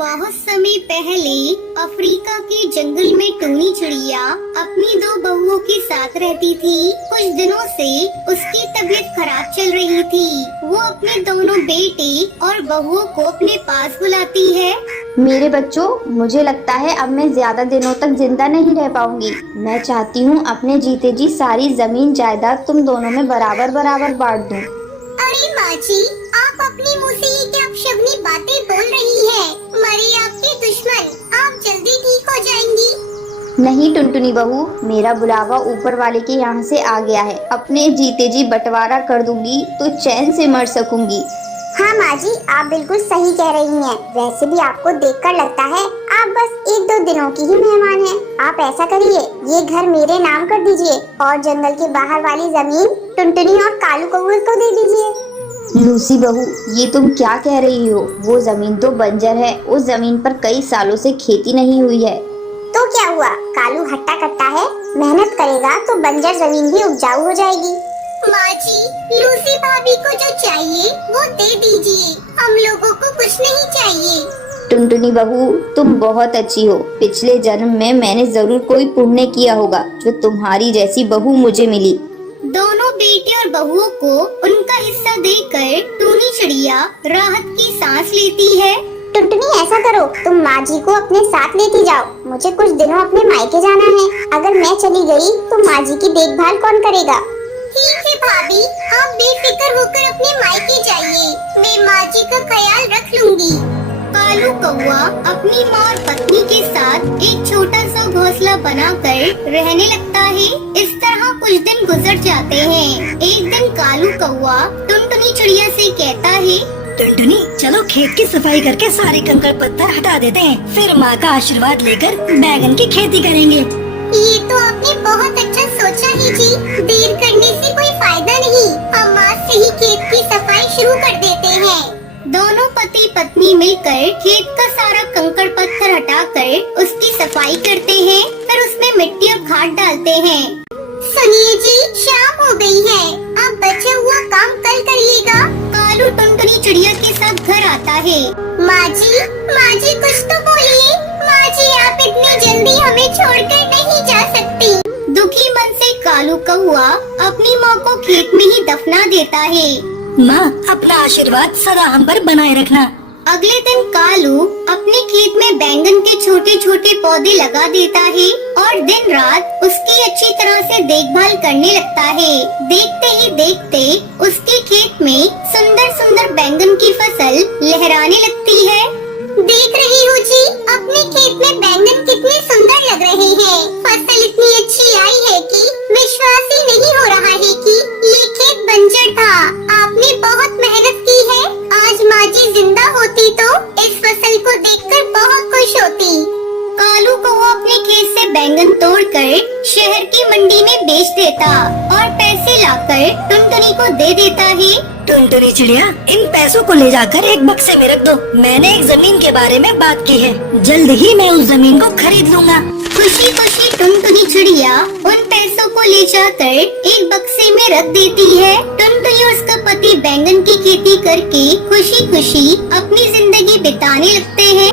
बहुत समय पहले अफ्रीका के जंगल में टूनी चिड़िया अपनी दो बहुओं के साथ रहती थी। कुछ दिनों से उसकी तबीयत खराब चल रही थी। वो अपने दोनों बेटे और बहुओं को अपने पास बुलाती है। मेरे बच्चों, मुझे लगता है अब मैं ज्यादा दिनों तक जिंदा नहीं रह पाऊंगी। मैं चाहती हूँ अपने जीते जी सारी जमीन जायदाद तुम दोनों में बराबर बराबर बांट दूँ। अरे माँ जी, आप अपने मुँह से ये क्या अपशगुनी बातें बोल रही हैं? मरे आपके दुश्मन, आप जल्दी ठीक हो जाएंगी। नहीं टुनटुनी बहू, मेरा बुलावा ऊपर वाले के यहाँ से आ गया है। अपने जीते जी बंटवारा कर दूंगी तो चैन से मर सकूंगी। हाँ माँ जी, आप बिल्कुल सही कह रही हैं। वैसे भी आपको देखकर लगता है आप बस 1-2 दिनों की ही मेहमान हैं। आप ऐसा करिए, ये घर मेरे नाम कर दीजिए और जंगल के बाहर वाली जमीन टुनटुनी और कालू कौवे को दे दीजिए। लूसी बहू, ये तुम क्या कह रही हो? वो जमीन तो बंजर है। उस जमीन पर कई सालों से खेती नहीं हुई है। तो क्या हुआ, कालू हट्टा कट्टा है, मेहनत करेगा तो बंजर जमीन भी उपजाऊ हो जाएगी। माँ जी, लूसी भाभी को जो चाहिए वो दे दीजिए। हम लोगों को कुछ नहीं चाहिए। टुनटुनी बहू, तुम बहुत अच्छी हो। पिछले जन्म में मैंने जरूर कोई पुण्य किया होगा जो तुम्हारी जैसी बहू मुझे मिली। दोनों बेटे और बहुओं को उनका हिस्सा देकर टूनी चिड़िया राहत की सांस लेती है। टुनटुनी, ऐसा करो, तुम माँ जी को अपने साथ लेती जाओ। मुझे कुछ दिनों अपने मायके जाना है। अगर मैं चली गई तो माँ जी की देखभाल कौन करेगा? ठीक है भाभी, आप बेफिक्र होकर अपने मायके जाइए। मैं माँ जी का ख्याल रख लूंगी। कालू कौवा अपनी माँ और पत्नी के साथ एक छोटा सा घोंसला बनाकर रहने लगता है। इस तरह कुछ दिन गुजर जाते हैं। एक दिन कालू कौवा टुनटुनी चिड़िया से कहता है, टुनटुनी, चलो खेत की सफाई करके सारे कंकड़ पत्थर हटा देते हैं। फिर माँ का आशीर्वाद लेकर बैगन की खेती करेंगे। ये तो आपने बहुत अच्छा सोचा है जी। देर करने से कोई फायदा नहीं। हम आज से ही खेत की सफाई शुरू कर देते हैं। दोनों पति पत्नी मिलकर खेत का सारा कंकड़ पत्थर हटाकर उसकी सफाई करते हैं। फिर उसमें मिट्टी और खाद डालते हैं। सुनिए जी, शाम हो गई है। आप बचा हुआ काम कल करिएगा। कालू टुनटुनी चिड़िया के साथ घर आता है। माँ जी कुछ तो बोलिए। माँ जी, आप इतनी जल्दी हमें छोड़कर नहीं जा सकती। दुखी मन से कालू कौवा अपनी माँ को खेत में ही दफना देता है। माँ, अपना आशीर्वाद सदा हम पर बनाए रखना। अगले दिन कालू अपने खेत में बैंगन के छोटे छोटे पौधे लगा देता है और दिन रात उसकी अच्छी तरह से देखभाल करने लगता है। देखते ही देखते उसके खेत में सुंदर सुंदर बैंगन की फसल लहराने लगती है। देख रही हो जी, अपने खेत में बैंगन कितने सुंदर लग रहे हैं। फसल इतनी अच्छी आई है कि विश्वास ही नहीं हो रहा है कि ये खेत बंजर था। आपने बहुत मेहनत की है। आज माँ जी जिंदा होती तो इस फसल को देखकर बहुत खुश होती। कालू को वो अपने खेत से बैंगन तोड़कर शहर की मंडी में बेच देता और पैसे लाकर टुनटुनी को दे देता है। टुनटुनी चिड़िया, इन पैसों को ले जाकर एक बक्से में रख दो। मैंने एक जमीन के बारे में बात की है। जल्द ही मैं उस जमीन को खरीद लूंगा। खुशी खुशी टुनटुनी चिड़िया उन पैसों को ले जाकर एक बक्से में रख देती है। टुनटुनी और उसका पति बैंगन की खेती करके खुशी खुशी अपनी जिंदगी बिताने लगते हैं।